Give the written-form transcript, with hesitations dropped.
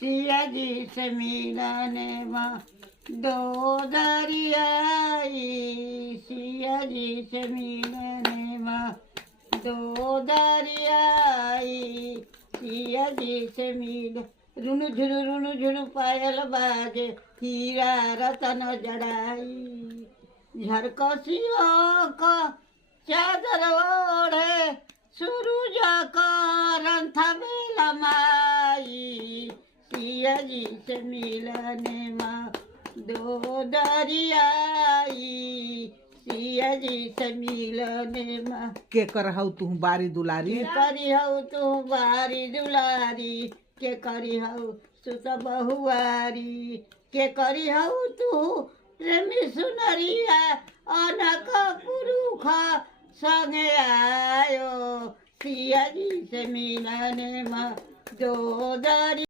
सिया जी से मिलने में दो दरियाई, सिया जी से मिलने में दो दरियाई, सिया जी से मिल रुनु झुनु पायल बाजे, हीरा रतन जड़ाई, झरकसियों का चादर ओढ़े, सूरज का रंथ में लमाई, सिया जी से मिलने में दो दरियाई, सिया जी से मिलने में के कर हऊ तू बारी दुलारी, के करी हऊ तू बारी दुलारी, के करी हऊ सुत बहुआरी, के करी हऊ तू प्रेमी सुनरिया, अनक पुरुष संगे आयो, सिया जी से मिलने में दो दरिया।